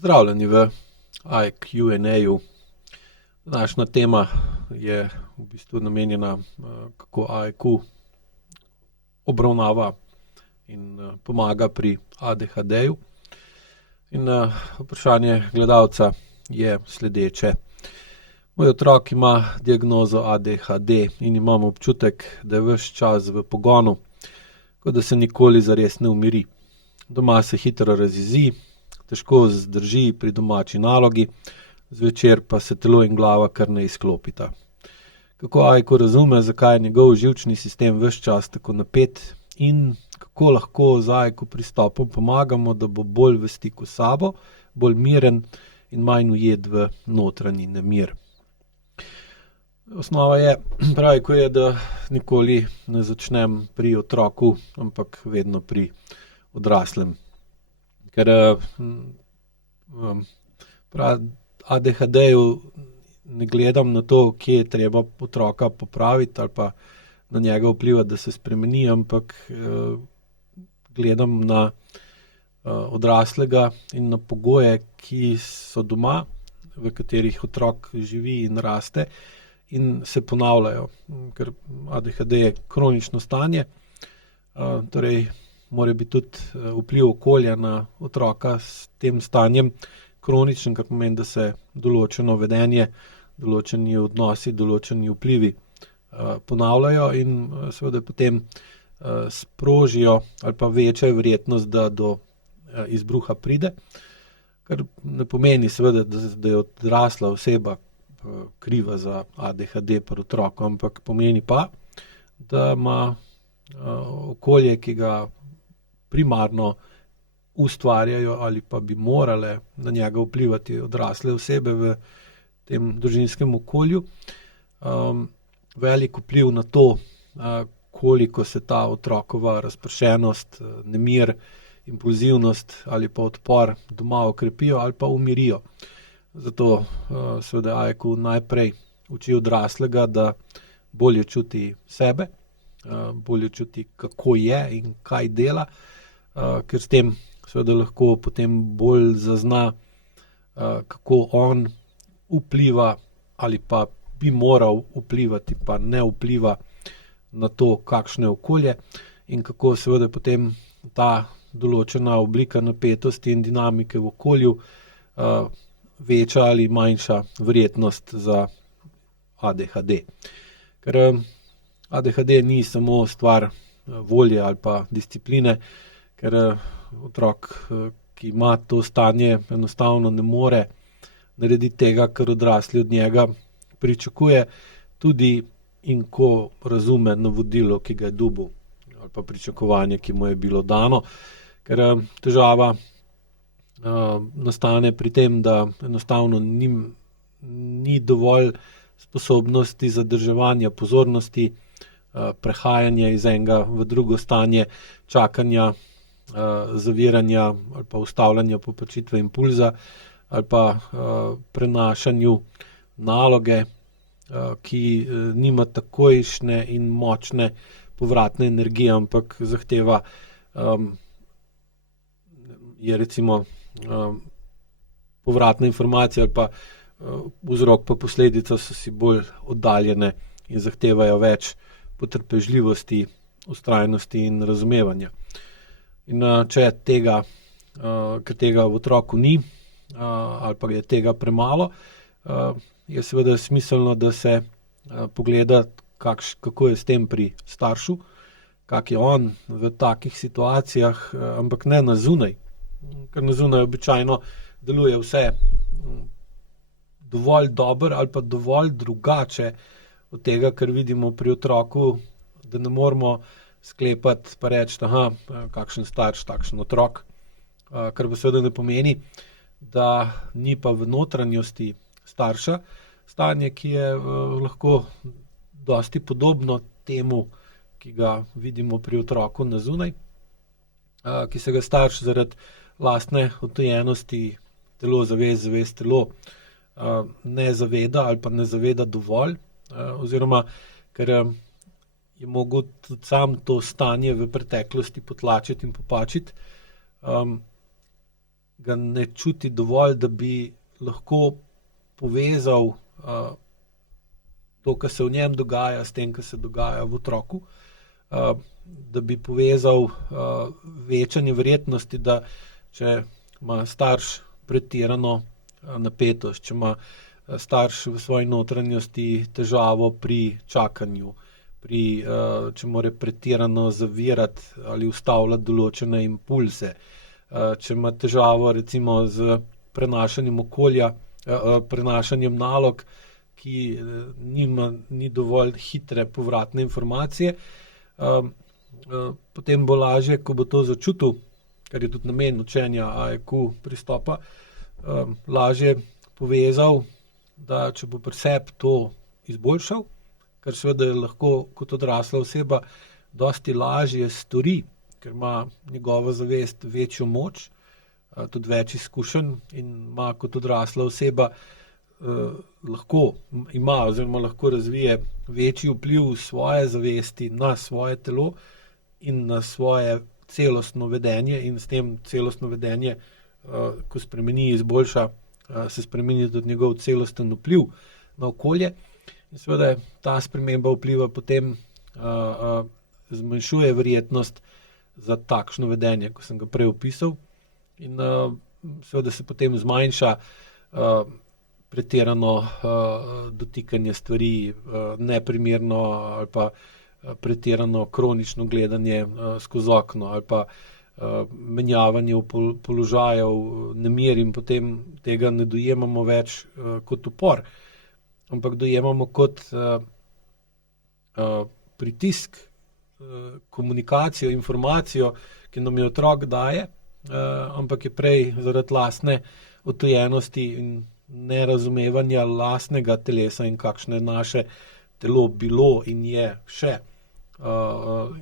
Pozdravljeni v IQ&A-ju. Današnja tema je v bistvu namenjena, kako IQ obravnava in pomaga pri ADHD-ju. In vprašanje gledalca je sledeče. Moj otrok ima diagnozo ADHD in imam občutek, da je ves čas v pogonu, kot da se nikoli zares ne umiri. Doma se hitro razjezi, težko zdrži pri domači nalogi, zvečer pa se telo in glava kar ne izklopita. Kako IQ razume, zakaj je njegov živčni sistem ves čas tako napet in kako lahko z IQ pristopom pomagamo, da bo bolj v stiku s sabo, bolj miren in manj ujet v notranji nemir. Osnova je, pravi IQ je, da nikoli ne začnem pri otroku, ampak vedno pri odraslem. Ker ADHD-ju ne gledam na to, kje je treba otroka popraviti ali pa na njega vplivati, da se spremeni, ampak gledam na odraslega in na pogoje, ki so doma, v katerih otrok živi in raste in se ponavljajo. Ker ADHD je kronično stanje, torej mora biti tudi vpliv okolja na otroka s tem stanjem kroničen, kar pomeni, da se določeno vedenje, določeni odnosi, določeni vplivi ponavljajo in seveda potem sprožijo ali pa večja je verjetnost, da do izbruha pride, kar ne pomeni seveda, da je odrasla oseba kriva za ADHD pri otroku, ampak pomeni pa, da ima okolje, ki ga primarno ustvarjajo ali pa bi morale na njega vplivati odrasle osebe v tem družinskem okolju, velik vpliv na to, koliko se ta otrokova razpršenost, nemir, impulzivnost ali pa odpor doma okrepijo ali pa umirijo. Zato seveda IQ najprej uči odraslega, da bolje čuti sebe, bolje čuti, kako je in kaj dela, ker s tem seveda lahko potem bolj zazna, kako on vpliva ali pa bi moral vplivati, pa ne vpliva na to, kakšno je okolje in kako seveda potem ta določena oblika napetosti in dinamike v okolju večja ali manjša verjetnost za ADHD. Ker ADHD ni samo stvar volje ali pa discipline, ker otrok, ki ima to stanje, enostavno ne more narediti tega, kar odrasli od njega pričakuje, tudi in ko razume navodilo, ki ga je dobil, ali pa pričakovanje, ki mu je bilo dano. Ker težava nastane pri tem, da enostavno ni dovolj sposobnosti zadrževanja pozornosti, prehajanja iz enega v drugo stanje, čakanja, zaviranja ali pa ustavljanja popačitve impulza ali pa prenašanju naloge, ki nima takojšnje in močne povratne energije, ampak zahteva, je recimo povratna informacija ali pa vzrok pa posledica so si bolj oddaljene in zahtevajo več potrpežljivosti, vztrajnosti in razumevanja. In če tega, ker tega v otroku ni, ali pa je tega premalo, je seveda smiselno, da se pogleda, kako je s tem pri staršu, kak je on v takih situacijah, ampak ne na zunaj, ker na zunaj običajno deluje vse dovolj dobro ali pa dovolj drugače od tega, kar vidimo pri otroku, da ne moremo sklepati pa reči, kakšen starš, takšen otrok, kar pa seveda ne pomeni, da ni pa v notranjosti starša stanje, ki je lahko dosti podobno temu, ki ga vidimo pri otroku na zunaj, ki se ga starš zaradi lastne odtujenosti, telo zavest telo, ne zaveda ali pa ne zaveda dovolj, oziroma ker je mogel tudi sam to stanje v preteklosti potlačiti in popačiti, ga ne čuti dovolj, da bi lahko povezal to, kar se v njem dogaja, s tem, kar se dogaja v otroku, da bi povezal večanje verjetnosti, da če ima starš pretirano napetost, če ima starš v svoji notranjosti težavo pri čakanju, če mora pretirano zavirati ali ustavljati določene impulse, če ima težavo recimo z prenašanjem nalog, ki ni dovolj hitre povratne informacije, potem bo lažje, ko bo to začutil, kar je tudi namen učenja AEQ pristopa, lažje povezal, da če bo pri sebi to izboljšal, kar seveda lahko kot odrasla oseba dosti lažje stori, ker ima njegova zavest večjo moč, tudi več izkušenj in ima kot odrasla oseba lahko razvije večji vpliv svoje zavesti na svoje telo in na svoje celostno vedenje in s tem celostno vedenje, ko spremeni, izboljša, se spremeni tudi njegov celosten vpliv na okolje. In seveda ta sprememba vpliva potem zmanjšuje verjetnost za takšno vedenje, ko sem ga prej opisal. In seveda se potem zmanjša pretirano dotikanje stvari, neprimerno ali pa pretirano kronično gledanje skozi okno ali pa menjavanje položajev, nemir, in potem tega ne dojemamo več kot upor, ampak dojemamo kot pritisk, komunikacijo, informacijo, ki nam jo otrok daje, ampak je prej zaradi lastne odtujenosti in nerazumevanja lastnega telesa in kakšno je naše telo bilo in je še.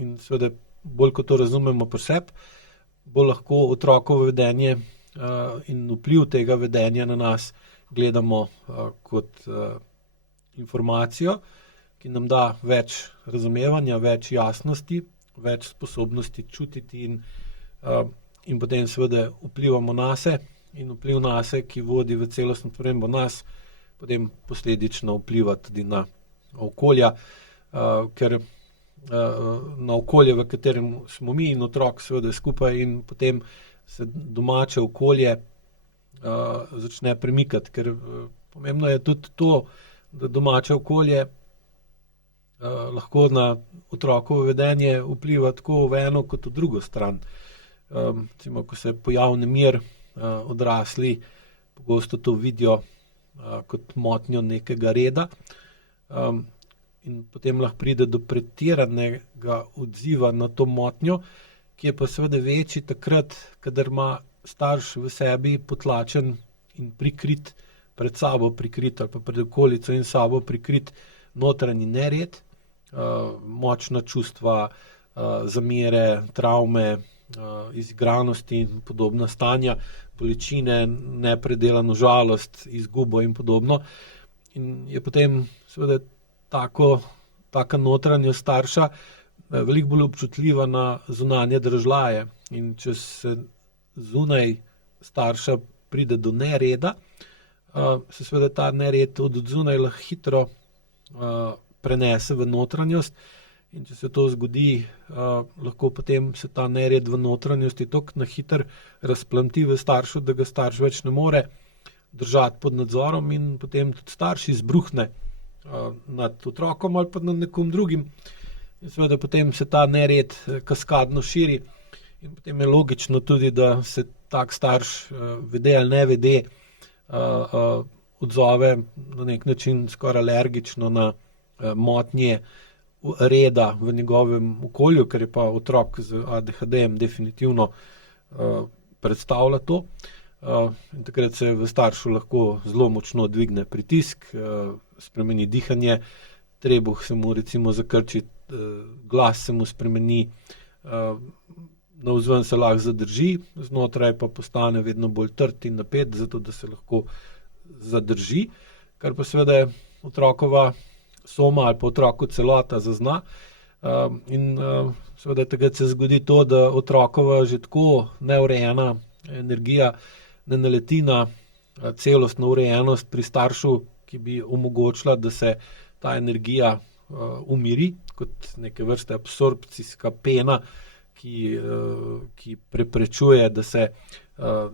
In seveda bolj ko to razumemo pri sebi, bolj lahko otrokovo vedenje in vpliv tega vedenja na nas gledamo kot informacijo, ki nam da več razumevanja, več jasnosti, več sposobnosti čutiti in potem seveda vplivamo nase in vpliv nase, ki vodi v celostno spremembo nas, potem posledično vpliva tudi na okolja, ker na okolje, v katerem smo mi in otrok seveda skupaj, in potem se domače okolje začne premikati, ker pomembno je tudi to, da domače okolje lahko na otrokovo vedenje vpliva tako v eno kot v drugo stran. Recimo, ko se pojavi nemir, odrasli pogosto to vidijo kot motnjo nekega reda, in potem lahko pride do pretiranega odziva na to motnjo, ki je pa seveda večji takrat, kadar ima starš v sebi potlačen in prikrit, pred sabo prikrit ali pa pred okolico in sabo prikrit notranji nered, močna čustva, zamere, travme, izigranosti in podobna stanja, bolečine, nepredelano žalost, izgubo in podobno. In je potem seveda taka notranjost starša veliko bolj občutljiva na zunanje dražljaje. In če se zunaj starša pride do nereda, se seveda ta nered od zunaj lahko hitro prenese v notranjost, in če se to zgodi, lahko potem se ta nered v notranjosti toliko na hitro razplamti v staršu, da ga starš več ne more držati pod nadzorom, in potem tudi starš izbruhne nad otrokom ali pa nad nekom drugim. In seveda potem se ta nered kaskadno širi in potem je logično tudi, da se tak starš vede ali ne vede, odzove na nek način skoraj alergično na motnje reda v njegovem okolju, ker je pa otrok z ADHD-jem definitivno predstavlja to. In takrat se v staršu lahko zelo močno dvigne pritisk, spremeni dihanje, trebuh se mu recimo zakrči, glas se mu spremeni, navzven se lahko zadrži, znotraj pa postane vedno bolj trd in napet, zato da se lahko zadrži, kar pa seveda otrokova soma ali pa otroku celota zazna. In seveda takrat se zgodi to, da otrokova že tako neurejena energija ne naleti na celostno urejenost pri staršu, ki bi omogočila, da se ta energija umiri kot neke vrste absorpcijska pena, ki preprečuje, da se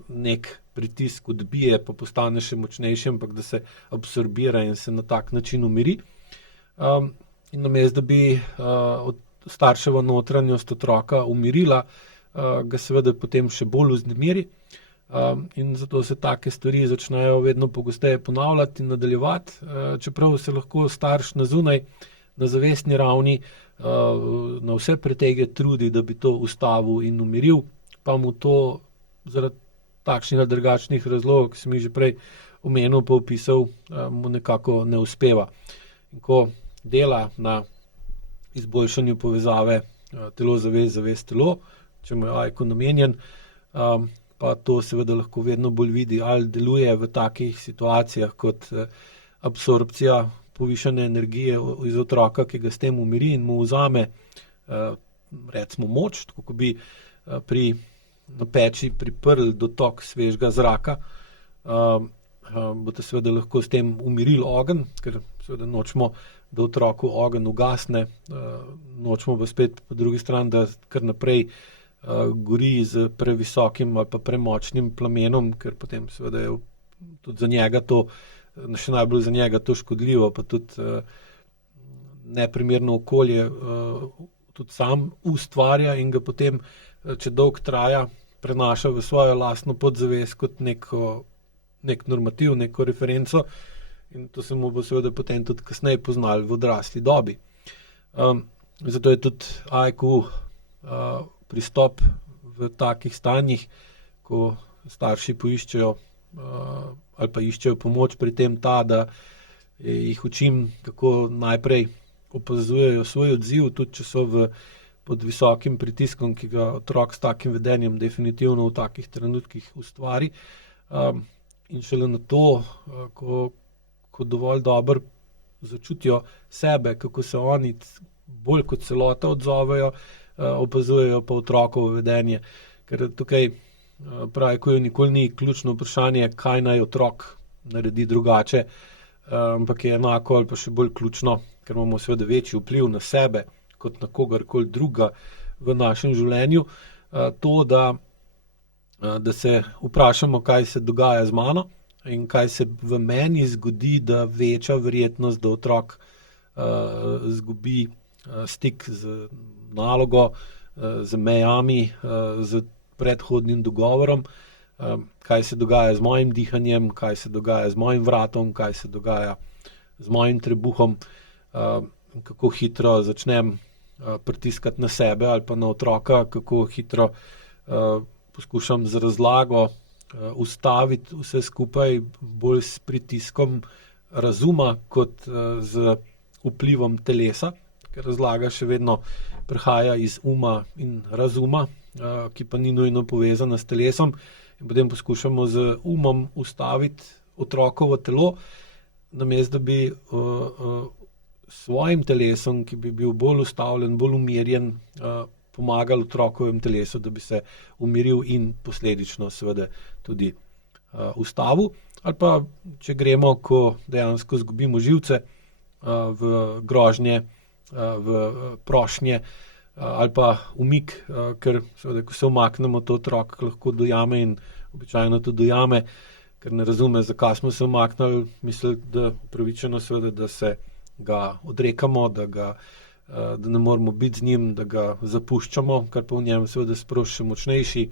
nek pritisk odbije pa postane še močnejši, ampak da se absorbira in se na tak način umiri. In namesto, da bi starševa notranjost otroka umirila, ga seveda potem še bolj vznemiri. In zato se take stvari začnejo vedno pogosteje ponavljati in nadaljevati, čeprav se lahko starš na zunaj, na zavestni ravni, na vse pretege trudi, da bi to ustavil in umiril, pa mu to zaradi takšnih ali drugačnih razlogov, ki sem jih že prej omenil pa opisal, mu nekako ne uspeva. In ko dela na izboljšanju povezave telo-zavest, zavest-telo, če mu je AIKU namenjen, pa to seveda lahko vedno bolj vidi, ali deluje v takih situacijah kot absorpcija povišane energije iz otroka, ki ga s tem umiri in mu vzame recimo moč, tako kot bi na peči priprli dotok svežega zraka, boste seveda lahko s tem umirili ogenj, ker seveda nočemo, da otroku ogenj ugasne, nočemo pa spet po drugi strani, da kar naprej gori z previsokim ali pa premočnim plamenom, ker potem seveda je tudi za njega to, še najbolj za njega to škodljivo, pa tudi neprimerno okolje tudi sam ustvarja in ga potem, če dolgo traja, prenaša v svojo lastno podzavest kot nek normativ, neko referenco, in to se mu bo seveda potem tudi kasneje poznalo v odrasli dobi. Zato je tudi AIKU pristop v takih stanjih, ko starši poiščejo ali pa iščejo pomoč pri tem da jih učim, kako najprej opazujejo svoj odziv, tudi če so pod visokim pritiskom, ki ga otrok s takim vedenjem definitivno v takih trenutkih ustvari. In šele na to, ko dovolj dobro začutijo sebe, kako se oni bolj kot celota odzovejo, opazujejo pa otrokovo vedenje. Ker tukaj pravi, ko nikoli ni ključno vprašanje, kaj naj otrok naredi drugače, ampak je enako ali pa še bolj ključno, ker imamo seveda večji vpliv na sebe, kot na kogarkoli druga v našem življenju, to, da se vprašamo, kaj se dogaja z mano in kaj se v meni zgodi, da veča verjetnost, da otrok zgubi stik z nalogo, z mejami, z predhodnim dogovorom, kaj se dogaja z mojim dihanjem, kaj se dogaja z mojim vratom, kaj se dogaja z mojim trebuhom, kako hitro začnem pritiskati na sebe ali pa na otroka, kako hitro poskušam z razlago ustaviti vse skupaj bolj s pritiskom razuma kot z vplivom telesa, ker razlaga še vedno prihaja iz uma in razuma, ki pa ni nujno povezana s telesom, in potem poskušamo z umom ustaviti otrokovo telo, namesto da bi svojim telesom, ki bi bil bolj ustavljen, bolj umirjen, pomagali otrokovem telesu, da bi se umiril in posledično seveda tudi ustavil. Ali pa, če gremo, ko dejansko izgubimo živce v grožnje, v prošnje, ali pa umik, ker seveda, ko se umaknemo, to otrok lahko dojame in običajno tudi dojame, ker ne razume, zakaj smo se umaknili, misli, da upravičeno seveda, da se ga odrekamo, da ne moramo biti z njim, da ga zapuščamo, kar pa v njem seveda sproši še močnejši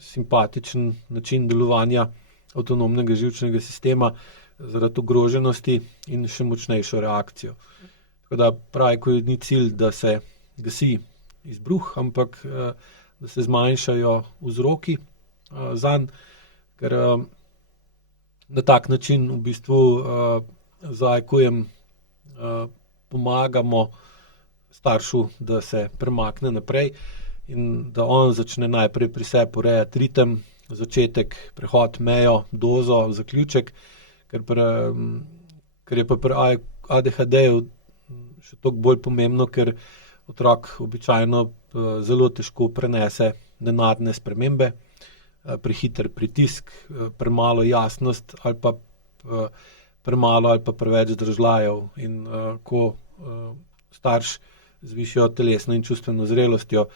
simpatičen način delovanja avtonomnega živčnega sistema zaradi ogroženosti in še močnejšo reakcijo. Tako da pravi, ko ni cilj, da se gasi izbruh, ampak da se zmanjšajo vzroki zanj, ker na tak način v bistvu z AIKU-jem pomagamo staršu, da se premakne naprej in da on začne najprej pri sebi urejati ritem, začetek, prehod, mejo, dozo, zaključek, ker je pa pri ADHD-ju še toliko bolj pomembno, ker otrok običajno zelo težko prenese nenadne spremembe. prehiter pritisk, premalo jasnost ali pa premalo ali pa preveč držljajev. In ko starš z višjo telesno in čustveno zrelostjo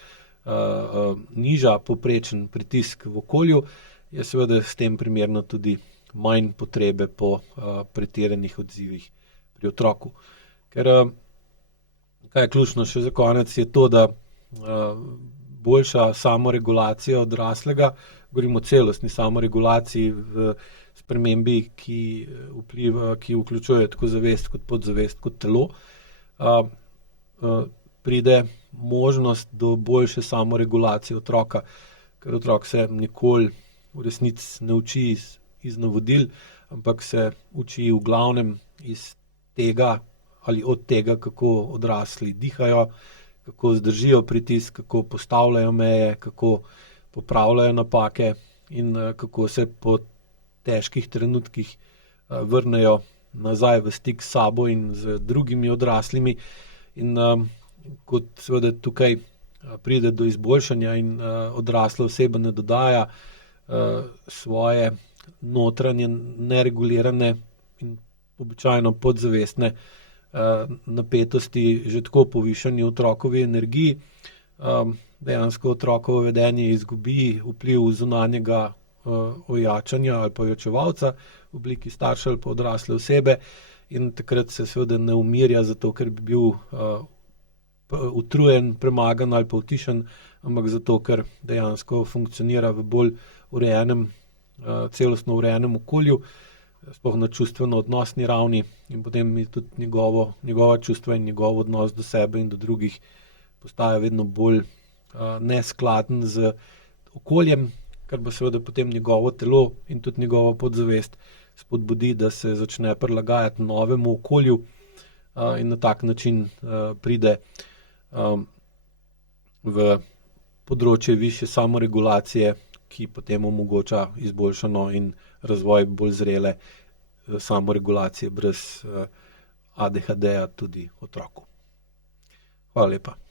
niža povprečen pritisk v okolju, je seveda s tem primerno tudi manj potrebe po pretiranih odzivih pri otroku. Ker kaj je ključno še za konec, je to, da boljša samoregulacija odraslega, govorimo o celostni samoregulaciji v spremembi, ki vključuje tako zavest kot podzavest kot telo, pride možnost do boljše samoregulacije otroka, ker otrok se nikoli v resnici ne uči iz navodil, ampak se uči v glavnem iz tega ali od tega, kako odrasli dihajo, kako zdržijo pritisk, kako postavljajo meje, kako popravljajo napake in kako se po težkih trenutkih vrnejo nazaj v stik s sabo in z drugimi odraslimi. In kot seveda tukaj pride do izboljšanja in odrasla oseba ne dodaja svoje notranje neregulirane in običajno podzavestne napetosti že tako povišani otrokovi energiji, dejansko otrokovo vedenje izgubi vpliv zunanjega ojačanja ali pa ojačevalca v obliki starša ali pa odrasle osebe in takrat se seveda ne umirja, zato ker bi bil utrujen, premagan ali pa utišan, ampak zato, ker dejansko funkcionira v bolj urejenem, celostno urejenem okolju, sploh na čustveno-odnosni ravni in potem je tudi njegova čustva in njegov odnos do sebe in do drugih postaja vedno bolj neskladen z okoljem, kar pa seveda potem njegovo telo in tudi njegovo podzavest spodbudi, da se začne prilagajati novemu okolju in na tak način pride v področje višje samoregulacije, ki potem omogoča izboljšano in razvoj bolj zrele samoregulacije brez ADHD-ja tudi otroku. Hvala lepa.